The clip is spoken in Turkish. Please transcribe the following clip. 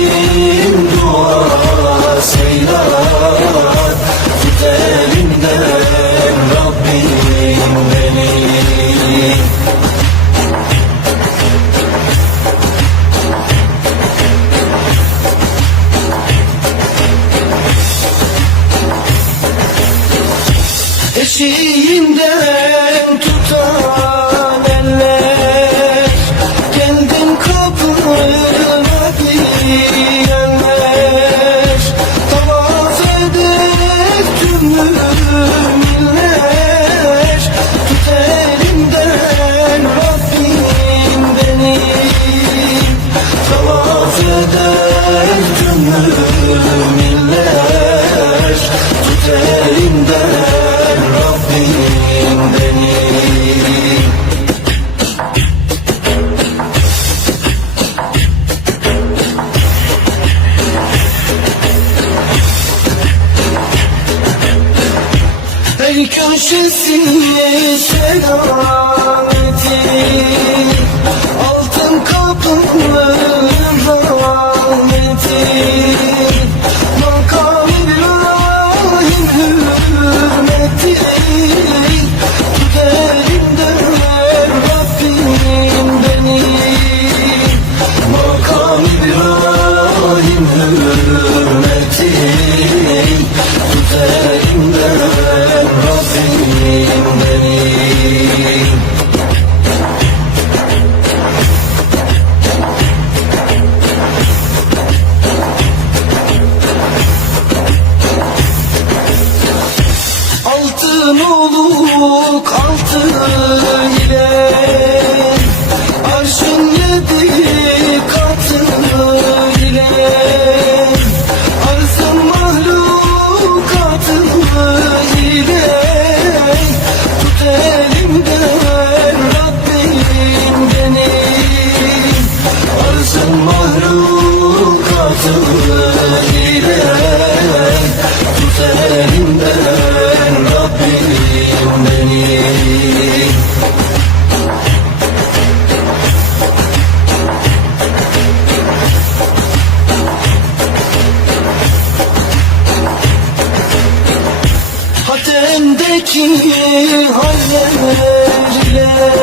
Yüreğim dua seyler Güzelinden Rabbim beni Eşiğimden bir köşesinde sen şehir hayalleriyle